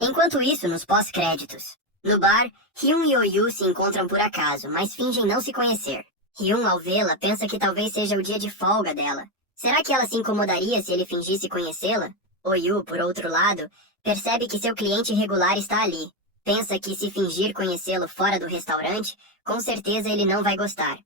Enquanto isso, nos pós-créditos. No bar, Hyun e Oh-Yoo se encontram por acaso, mas fingem não se conhecer. Hyun, ao vê-la, pensa que talvez seja o dia de folga dela. Será que ela se incomodaria se ele fingisse conhecê-la? Oh-Yoo, por outro lado, percebe que seu cliente regular está ali. Pensa que se fingir conhecê-lo fora do restaurante, com certeza ele não vai gostar.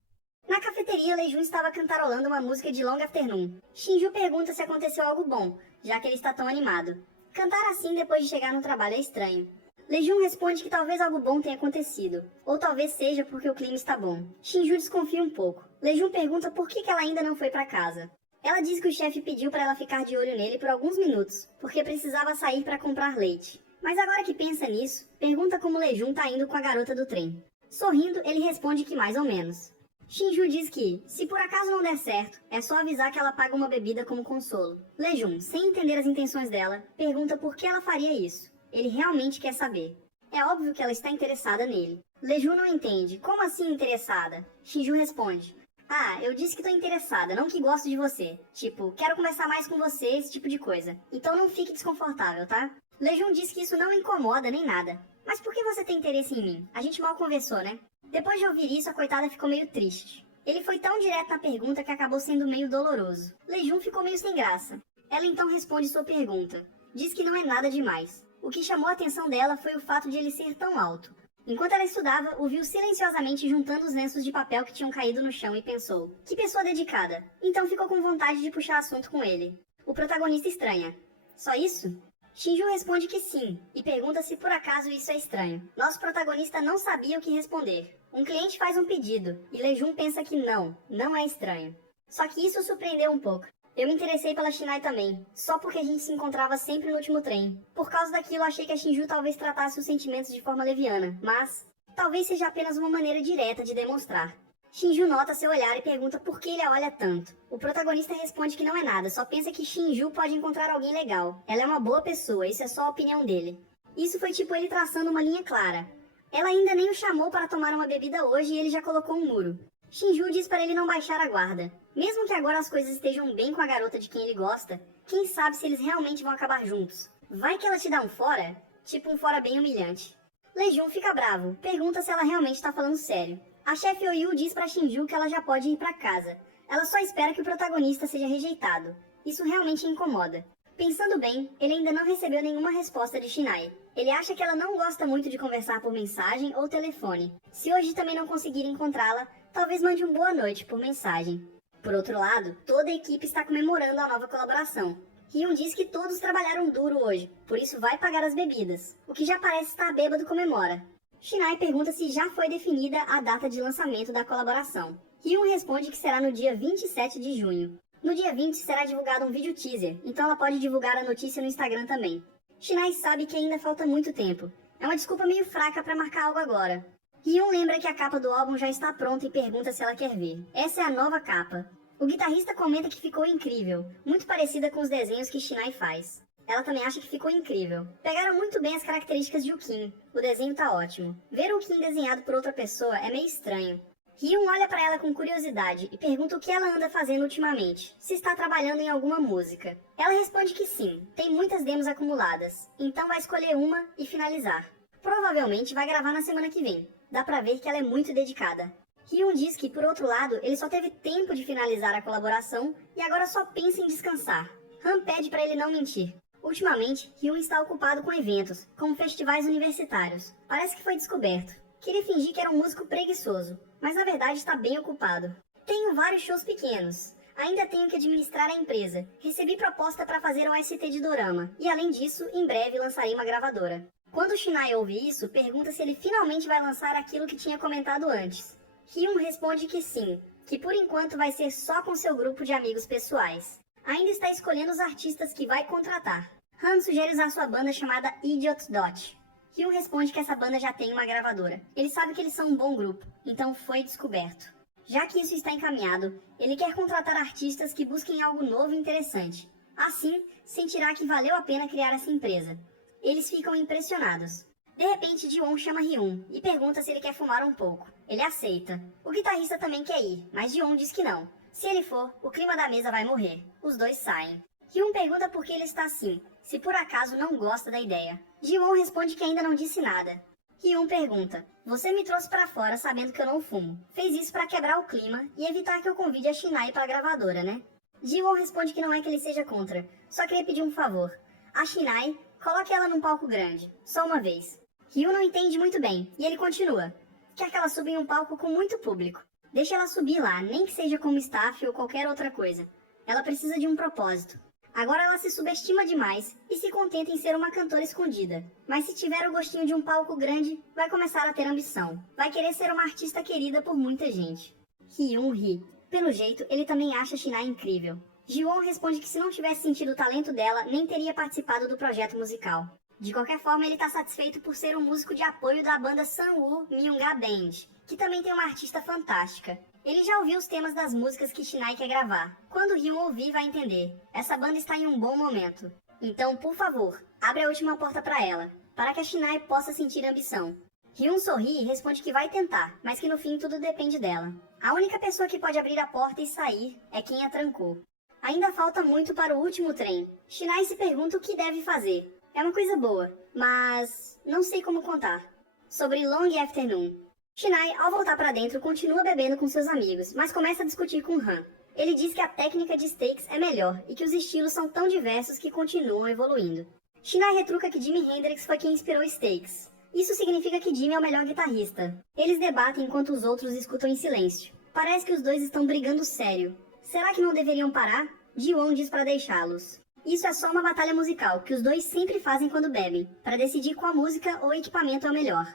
Na cafeteria, Lei Jun estava cantarolando uma música de Long Afternoon. Shinju pergunta se aconteceu algo bom, já que ele está tão animado. Cantar assim depois de chegar no trabalho é estranho. Lei Jun responde que talvez algo bom tenha acontecido, ou talvez seja porque o clima está bom. Shinju desconfia um pouco. Lei Jun pergunta por que ela ainda não foi para casa. Ela diz que o chefe pediu para ela ficar de olho nele por alguns minutos, porque precisava sair para comprar leite. Mas agora que pensa nisso, pergunta como Lei Jun tá indo com a garota do trem. Sorrindo, ele responde que mais ou menos. Shinju diz que, se por acaso não der certo, é só avisar que ela paga uma bebida como consolo. Lejun, sem entender as intenções dela, pergunta por que ela faria isso. Ele realmente quer saber. É óbvio que ela está interessada nele. Lejun não entende. Como assim interessada? Shinju responde. Ah, eu disse que tô interessada, não que gosto de você. Tipo, quero conversar mais com você, esse tipo de coisa. Então não fique desconfortável, tá? Lejun diz que isso não incomoda nem nada. Mas por que você tem interesse em mim? A gente mal conversou, né? Depois de ouvir isso, a coitada ficou meio triste. Ele foi tão direto na pergunta que acabou sendo meio doloroso. Lejun ficou meio sem graça. Ela então responde sua pergunta. Diz que não é nada demais. O que chamou a atenção dela foi o fato de ele ser tão alto. Enquanto ela estudava, o viu silenciosamente juntando os lenços de papel que tinham caído no chão e pensou: que pessoa dedicada. Então ficou com vontade de puxar assunto com ele. O protagonista estranha. Só isso? Shinju responde que sim, e pergunta se por acaso isso é estranho. Nosso protagonista não sabia o que responder. Um cliente faz um pedido, e Lejun pensa que não é estranho. Só que isso o surpreendeu um pouco. Eu me interessei pela Shinai também, só porque a gente se encontrava sempre no último trem. Por causa daquilo, achei que a Shinju talvez tratasse os sentimentos de forma leviana, mas talvez seja apenas uma maneira direta de demonstrar. Shinju nota seu olhar e pergunta por que ele a olha tanto. O protagonista responde que não é nada, só pensa que Shinju pode encontrar alguém legal. Ela é uma boa pessoa, isso é só a opinião dele. Isso foi tipo ele traçando uma linha clara. Ela ainda nem o chamou para tomar uma bebida hoje e ele já colocou um muro. Shinju diz para ele não baixar a guarda. Mesmo que agora as coisas estejam bem com a garota de quem ele gosta, quem sabe se eles realmente vão acabar juntos. Vai que ela te dá um fora? Tipo um fora bem humilhante. Lejun fica bravo, pergunta se ela realmente está falando sério. A chefe Oh-Yoo diz pra Shinju que ela já pode ir pra casa. Ela só espera que o protagonista seja rejeitado. Isso realmente a incomoda. Pensando bem, ele ainda não recebeu nenhuma resposta de Shinai. Ele acha que ela não gosta muito de conversar por mensagem ou telefone. Se hoje também não conseguir encontrá-la, talvez mande um boa noite por mensagem. Por outro lado, toda a equipe está comemorando a nova colaboração. Hyun diz que todos trabalharam duro hoje, por isso vai pagar as bebidas. O que já parece estar bêbado comemora. Shinai pergunta se já foi definida a data de lançamento da colaboração. Hyun responde que será no dia 27 de junho. No dia 20 será divulgado um vídeo teaser, então ela pode divulgar a notícia no Instagram também. Shinai sabe que ainda falta muito tempo. É uma desculpa meio fraca para marcar algo agora. Hyun lembra que a capa do álbum já está pronta e pergunta se ela quer ver. Essa é a nova capa. O guitarrista comenta que ficou incrível, muito parecida com os desenhos que Shinai faz. Ela também acha que ficou incrível. Pegaram muito bem as características de Ukin. O desenho tá ótimo. Ver o Ukin desenhado por outra pessoa é meio estranho. Hyun olha para ela com curiosidade e pergunta o que ela anda fazendo ultimamente, se está trabalhando em alguma música. Ela responde que sim, tem muitas demos acumuladas, então vai escolher uma e finalizar. Provavelmente vai gravar na semana que vem. Dá pra ver que ela é muito dedicada. Hyun diz que, por outro lado, ele só teve tempo de finalizar a colaboração e agora só pensa em descansar. Han pede para ele não mentir. Ultimamente, Hyun está ocupado com eventos, como festivais universitários. Parece que foi descoberto. Queria fingir que era um músico preguiçoso, mas na verdade está bem ocupado. Tenho vários shows pequenos. Ainda tenho que administrar a empresa. Recebi proposta para fazer um ST de dorama. E além disso, em breve lançarei uma gravadora. Quando Shinai ouve isso, pergunta se ele finalmente vai lançar aquilo que tinha comentado antes. Hyun responde que sim, que por enquanto vai ser só com seu grupo de amigos pessoais. Ainda está escolhendo os artistas que vai contratar. Han sugere usar sua banda chamada Idiot Dot. Hyun responde que essa banda já tem uma gravadora. Ele sabe que eles são um bom grupo, então foi descoberto. Já que isso está encaminhado, ele quer contratar artistas que busquem algo novo e interessante. Assim, sentirá que valeu a pena criar essa empresa. Eles ficam impressionados. De repente, Jiwon chama Hyun e pergunta se ele quer fumar um pouco. Ele aceita. O guitarrista também quer ir, mas Jiwon diz que não. Se ele for, o clima da mesa vai morrer. Os dois saem. Hyun pergunta por que ele está assim. se por acaso não gosta da ideia. Ji-won responde que ainda não disse nada. Hyun pergunta: você me trouxe pra fora sabendo que eu não fumo. Fez isso pra quebrar o clima e evitar que eu convide a Shinai pra gravadora, né? Ji-won responde que não é que ele seja contra, só queria pedir um favor. A Shinai, coloque ela num palco grande, só uma vez. Hyun não entende muito bem, e ele continua. Quer que ela suba em um palco com muito público. Deixa ela subir lá, nem que seja como staff ou qualquer outra coisa. Ela precisa de um propósito. Agora ela se subestima demais e se contenta em ser uma cantora escondida. Mas se tiver o gostinho de um palco grande, vai começar a ter ambição. Vai querer ser uma artista querida por muita gente. Hyun ri. Pelo jeito, ele também acha Shinai incrível. Ji-won responde que se não tivesse sentido o talento dela, nem teria participado do projeto musical. De qualquer forma, ele está satisfeito por ser um músico de apoio da banda Sunwoo Myung-ga Band, que também tem uma artista fantástica. Ele já ouviu os temas das músicas que Shinai quer gravar. Quando Hyun ouvir, vai entender. Essa banda está em um bom momento. Então, por favor, abre a última porta para ela, para que a Shinai possa sentir ambição. Hyun sorri e responde que vai tentar, mas que no fim tudo depende dela. A única pessoa que pode abrir a porta e sair é quem a trancou. Ainda falta muito para o último trem. Shinai se pergunta o que deve fazer. É uma coisa boa, mas não sei como contar. Sobre Long Afternoon. Shinai, ao voltar para dentro, continua bebendo com seus amigos, mas começa a discutir com Han. Ele diz que a técnica de Stakes é melhor e que os estilos são tão diversos que continuam evoluindo. Shinai retruca que Jimi Hendrix foi quem inspirou Stakes. Isso significa que Jimi é o melhor guitarrista. Eles debatem enquanto os outros escutam em silêncio. Parece que os dois estão brigando sério. Será que não deveriam parar? Ji-won diz para deixá-los. Isso é só uma batalha musical que os dois sempre fazem quando bebem, para decidir qual música ou equipamento é o melhor.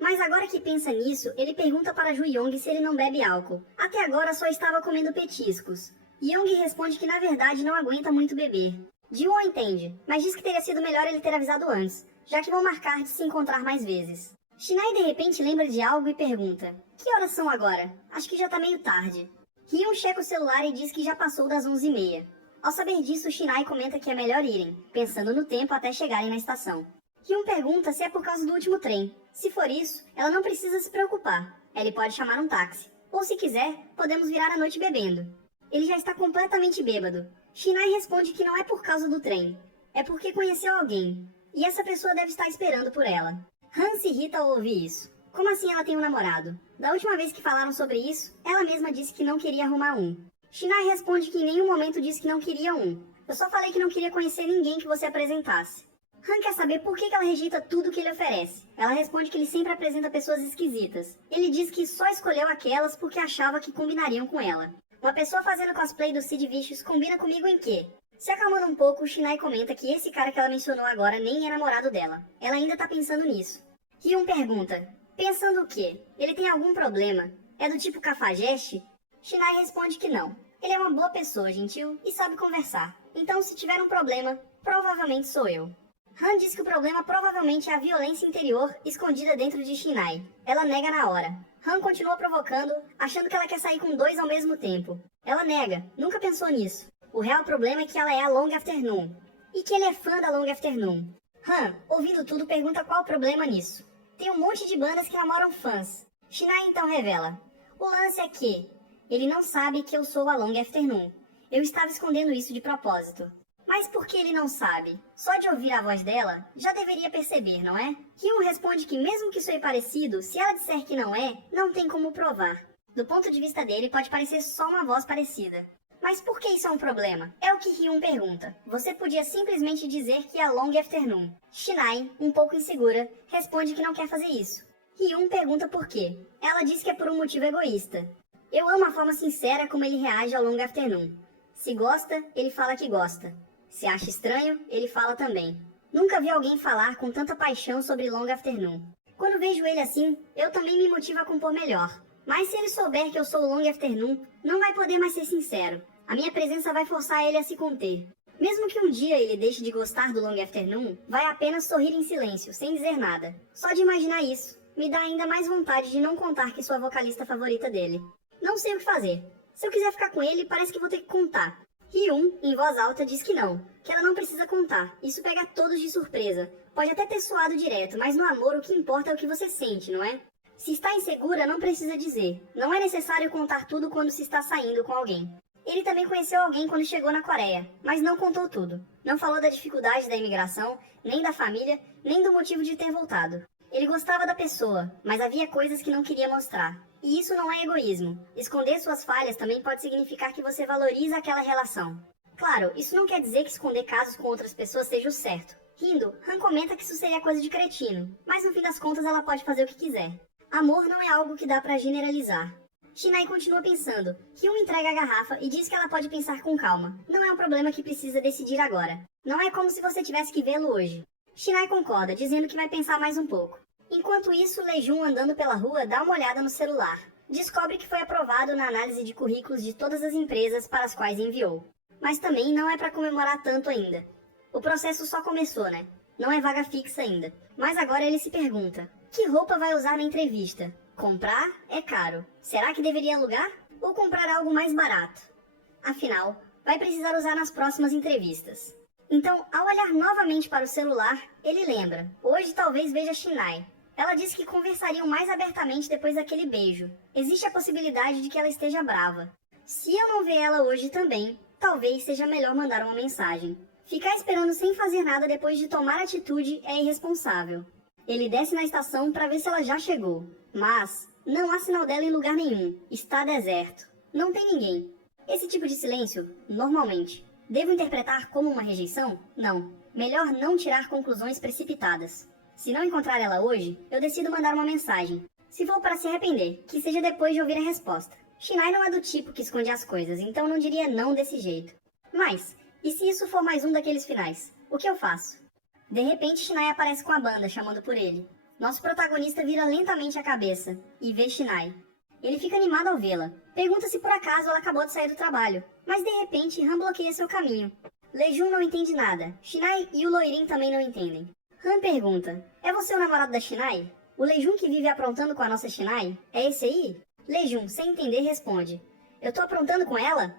Mas agora que pensa nisso, ele pergunta para Ju-young se ele não bebe álcool. Até agora só estava comendo petiscos. Young responde que na verdade não aguenta muito beber. Ji-won entende, mas diz que teria sido melhor ele ter avisado antes, já que vão marcar de se encontrar mais vezes. Shinai de repente lembra de algo e pergunta: que horas são agora? Acho que já tá meio tarde. Hyun checa o celular e diz que já passou das 11h30. Ao saber disso, Shinai comenta que é melhor irem, pensando no tempo até chegarem na estação. Hyun pergunta se é por causa do último trem. Se for isso, ela não precisa se preocupar. Ele pode chamar um táxi. Ou se quiser, podemos virar a noite bebendo. Ele já está completamente bêbado. Shinai responde que não é por causa do trem. É porque conheceu alguém. E essa pessoa deve estar esperando por ela. Han se irrita ao ouvir isso. Como assim ela tem um namorado? Da última vez que falaram sobre isso, ela mesma disse que não queria arrumar um. Shinai responde que em nenhum momento disse que não queria um. Eu só falei que não queria conhecer ninguém que você apresentasse. Han quer saber por que ela rejeita tudo que ele oferece. Ela responde que ele sempre apresenta pessoas esquisitas. Ele diz que só escolheu aquelas porque achava que combinariam com ela. Uma pessoa fazendo cosplay do Sid Vicious combina comigo em quê? Se acalmando um pouco, Shinai comenta que esse cara que ela mencionou agora nem é namorado dela. Ela ainda tá pensando nisso. Hyun pergunta: pensando o quê? Ele tem algum problema? É do tipo cafajeste? Shinai responde que não. Ele é uma boa pessoa, gentil, e sabe conversar. Então, se tiver um problema, provavelmente sou eu. Han diz que o problema provavelmente é a violência interior escondida dentro de Shinai. Ela nega na hora. Han continua provocando, achando que ela quer sair com dois ao mesmo tempo. Ela nega, nunca pensou nisso. O real problema é que ela é a Long Afternoon. E que ele é fã da Long Afternoon. Han, ouvindo tudo, pergunta qual o problema nisso. Tem um monte de bandas que namoram fãs. Shinai então revela: o lance é que ele não sabe que eu sou a Long Afternoon. Eu estava escondendo isso de propósito. Mas por que ele não sabe? Só de ouvir a voz dela, já deveria perceber, não é? Hyun responde que mesmo que soe parecido, se ela disser que não é, não tem como provar. Do ponto de vista dele, pode parecer só uma voz parecida. Mas por que isso é um problema? É o que Hyun pergunta. Você podia simplesmente dizer que é a Long Afternoon. Shinai, um pouco insegura, responde que não quer fazer isso. Hyun pergunta por quê. Ela diz que é por um motivo egoísta. Eu amo a forma sincera como ele reage ao Long Afternoon. Se gosta, ele fala que gosta. Se acha estranho, ele fala também. Nunca vi alguém falar com tanta paixão sobre Long Afternoon. Quando vejo ele assim, eu também me motivo a compor melhor. Mas se ele souber que eu sou o Long Afternoon, não vai poder mais ser sincero. A minha presença vai forçar ele a se conter. Mesmo que um dia ele deixe de gostar do Long Afternoon, vai apenas sorrir em silêncio, sem dizer nada. Só de imaginar isso, me dá ainda mais vontade de não contar que sou a vocalista favorita dele. Não sei o que fazer. Se eu quiser ficar com ele, parece que vou ter que contar. Hyun, em voz alta, diz que não, que ela não precisa contar. Isso pega todos de surpresa. Pode até ter soado direto, mas no amor o que importa é o que você sente, não é? Se está insegura, não precisa dizer. Não é necessário contar tudo quando se está saindo com alguém. Ele também conheceu alguém quando chegou na Coreia, mas não contou tudo. Não falou da dificuldade da imigração, nem da família, nem do motivo de ter voltado. Ele gostava da pessoa, mas havia coisas que não queria mostrar. E isso não é egoísmo. Esconder suas falhas também pode significar que você valoriza aquela relação. Claro, isso não quer dizer que esconder casos com outras pessoas seja o certo. Rindo, Han comenta que isso seria coisa de cretino, mas no fim das contas ela pode fazer o que quiser. Amor não é algo que dá pra generalizar. Shinai continua pensando. Hyun entrega a garrafa e diz que ela pode pensar com calma. Não é um problema que precisa decidir agora. Não é como se você tivesse que vê-lo hoje. Shinai concorda, dizendo que vai pensar mais um pouco. Enquanto isso, Lejun, andando pela rua, dá uma olhada no celular. Descobre que foi aprovado na análise de currículos de todas as empresas para as quais enviou. Mas também não é para comemorar tanto ainda. O processo só começou, né? Não é vaga fixa ainda. Mas agora ele se pergunta: que roupa vai usar na entrevista? Comprar é caro. Será que deveria alugar? Ou comprar algo mais barato? Afinal, vai precisar usar nas próximas entrevistas. Então, ao olhar novamente para o celular, ele lembra. Hoje talvez veja Shinai. Ela disse que conversariam mais abertamente depois daquele beijo. Existe a possibilidade de que ela esteja brava. Se eu não ver ela hoje também, talvez seja melhor mandar uma mensagem. Ficar esperando sem fazer nada depois de tomar atitude é irresponsável. Ele desce na estação para ver se ela já chegou. Mas não há sinal dela em lugar nenhum. Está deserto. Não tem ninguém. Esse tipo de silêncio, normalmente, devo interpretar como uma rejeição? Não. Melhor não tirar conclusões precipitadas. Se não encontrar ela hoje, eu decido mandar uma mensagem. Se for para se arrepender, que seja depois de ouvir a resposta. Shinai não é do tipo que esconde as coisas, então não diria não desse jeito. Mas, e se isso for mais um daqueles finais? O que eu faço? De repente, Shinai aparece com a banda, chamando por ele. Nosso protagonista vira lentamente a cabeça e vê Shinai. Ele fica animado ao vê-la. Pergunta se por acaso ela acabou de sair do trabalho. Mas de repente, Han bloqueia seu caminho. Lejun não entende nada. Shinai e o loirinho também não entendem. Han pergunta: é você o namorado da Shinai? O Lejun que vive aprontando com a nossa Shinai? É esse aí? Lejun, sem entender, responde: eu tô aprontando com ela?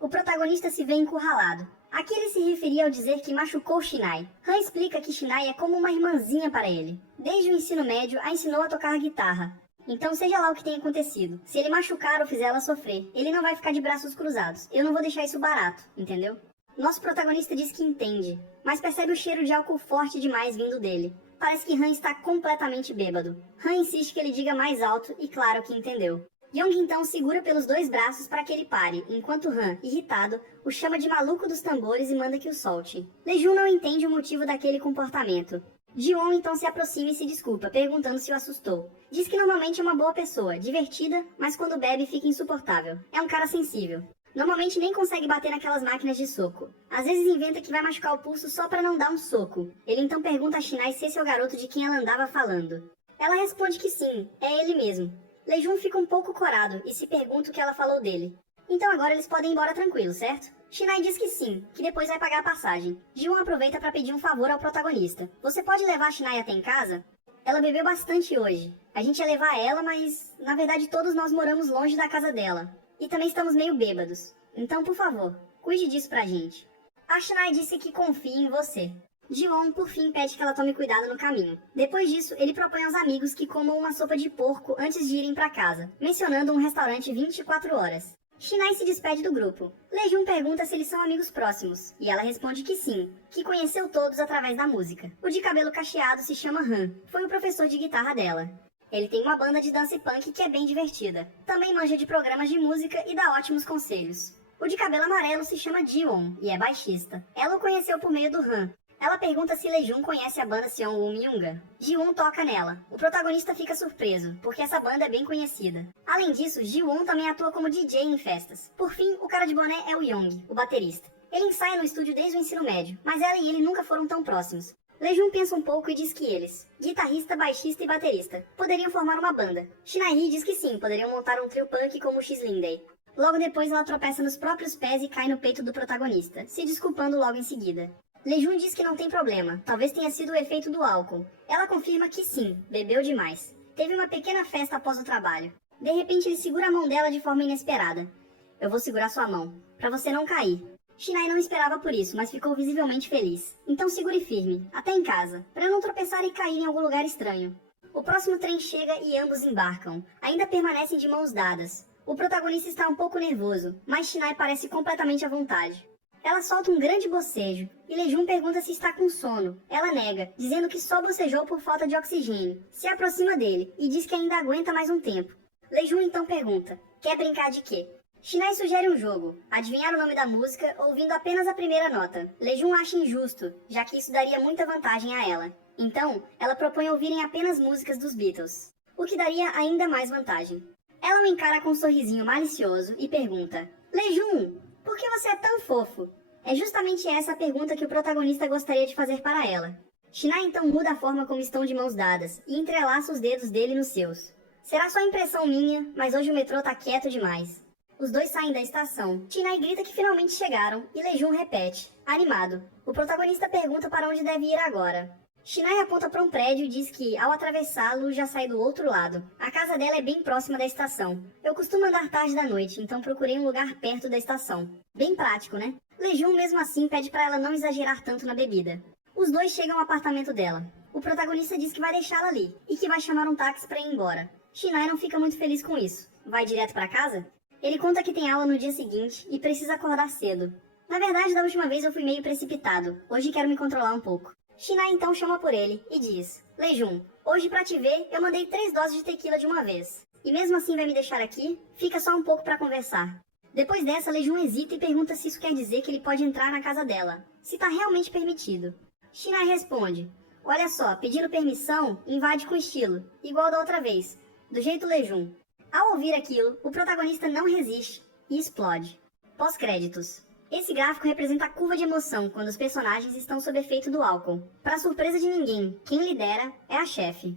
O protagonista se vê encurralado. Aqui ele se referia ao dizer que machucou Shinai. Han explica que Shinai é como uma irmãzinha para ele. Desde o ensino médio, a ensinou a tocar guitarra. Então seja lá o que tenha acontecido. Se ele machucar ou fizer ela sofrer, ele não vai ficar de braços cruzados. Eu não vou deixar isso barato, entendeu? Nosso protagonista diz que entende, mas percebe o cheiro de álcool forte demais vindo dele. Parece que Han está completamente bêbado. Han insiste que ele diga mais alto e claro que entendeu. Young então segura pelos dois braços para que ele pare, enquanto Han, irritado, o chama de maluco dos tambores e manda que o solte. Lejun não entende o motivo daquele comportamento. Ji-won então se aproxima e se desculpa, perguntando se o assustou. Diz que normalmente é uma boa pessoa, divertida, mas quando bebe fica insuportável. É um cara sensível. Normalmente nem consegue bater naquelas máquinas de soco. Às vezes inventa que vai machucar o pulso só pra não dar um soco. Ele então pergunta a Shinai se esse é o garoto de quem ela andava falando. Ela responde que sim, é ele mesmo. Lejun fica um pouco corado e se pergunta o que ela falou dele. Então agora eles podem ir embora tranquilo, certo? Shinai diz que sim, que depois vai pagar a passagem. Ji-won aproveita para pedir um favor ao protagonista. Você pode levar a Shinai até em casa? Ela bebeu bastante hoje. A gente ia levar ela, mas na verdade todos nós moramos longe da casa dela. E também estamos meio bêbados. Então, por favor, cuide disso pra gente. A Shinai disse que confia em você. Ji-won, por fim, pede que ela tome cuidado no caminho. Depois disso, ele propõe aos amigos que comam uma sopa de porco antes de irem pra casa, mencionando um restaurante 24 horas. Shinai se despede do grupo. Lejun pergunta se eles são amigos próximos, e ela responde que sim, que conheceu todos através da música. O de cabelo cacheado se chama Han, foi o professor de guitarra dela. Ele tem uma banda de dance punk que é bem divertida. Também manja de programas de música e dá ótimos conselhos. O de cabelo amarelo se chama Ji-won e é baixista. Ela o conheceu por meio do Han. Ela pergunta se Lejun conhece a banda Seon Myunga. Ji-won toca nela. O protagonista fica surpreso, porque essa banda é bem conhecida. Além disso, Ji-won também atua como DJ em festas. Por fim, o cara de boné é o Young, o baterista. Ele ensaia no estúdio desde o ensino médio, mas ela e ele nunca foram tão próximos. Lejun pensa um pouco e diz que eles, guitarrista, baixista e baterista, poderiam formar uma banda. Shinai diz que sim, poderiam montar um trio punk como o X-Linday. Logo depois ela tropeça nos próprios pés e cai no peito do protagonista, se desculpando logo em seguida. Lejun diz que não tem problema, talvez tenha sido o efeito do álcool. Ela confirma que sim, bebeu demais. Teve uma pequena festa após o trabalho. De repente ele segura a mão dela de forma inesperada. Eu vou segurar sua mão, pra você não cair. Shinai não esperava por isso, mas ficou visivelmente feliz. Então segure firme, até em casa, pra não tropeçar e cair em algum lugar estranho. O próximo trem chega e ambos embarcam. Ainda permanecem de mãos dadas. O protagonista está um pouco nervoso, mas Shinai parece completamente à vontade. Ela solta um grande bocejo, e Lejun pergunta se está com sono. Ela nega, dizendo que só bocejou por falta de oxigênio. Se aproxima dele, e diz que ainda aguenta mais um tempo. Lejun então pergunta, quer brincar de quê? Shinai sugere um jogo, adivinhar o nome da música ouvindo apenas a primeira nota. Lejun acha injusto, já que isso daria muita vantagem a ela. Então, ela propõe ouvirem apenas músicas dos Beatles, o que daria ainda mais vantagem. Ela o encara com um sorrisinho malicioso e pergunta, Lejun, por que você é tão fofo? É justamente essa a pergunta que o protagonista gostaria de fazer para ela. Shinai então muda a forma como estão de mãos dadas e entrelaça os dedos dele nos seus. Será só impressão minha, mas hoje o metrô tá quieto demais. Os dois saem da estação. Shinai grita que finalmente chegaram e Lejun repete, animado. O protagonista pergunta para onde deve ir agora. Shinai aponta para um prédio e diz que, ao atravessá-lo, já sai do outro lado. A casa dela é bem próxima da estação. Eu costumo andar tarde da noite, então procurei um lugar perto da estação. Bem prático, né? Lejun, mesmo assim, pede para ela não exagerar tanto na bebida. Os dois chegam ao apartamento dela. O protagonista diz que vai deixá-la ali e que vai chamar um táxi para ir embora. Shinai não fica muito feliz com isso. Vai direto para casa? Ele conta que tem aula no dia seguinte e precisa acordar cedo. Na verdade, da última vez eu fui meio precipitado. Hoje quero me controlar um pouco. Shinai então chama por ele e diz, Lejun, hoje pra te ver eu mandei 3 doses de tequila de uma vez. E mesmo assim vai me deixar aqui? Fica só um pouco pra conversar. Depois dessa, Lejun hesita e pergunta se isso quer dizer que ele pode entrar na casa dela. Se tá realmente permitido. Shinai responde, olha só, pedindo permissão, invade com estilo. Igual da outra vez. Do jeito Lejun. Ao ouvir aquilo, o protagonista não resiste e explode. Pós-créditos. Esse gráfico representa a curva de emoção quando os personagens estão sob efeito do álcool. Para surpresa de ninguém, quem lidera é a chefe.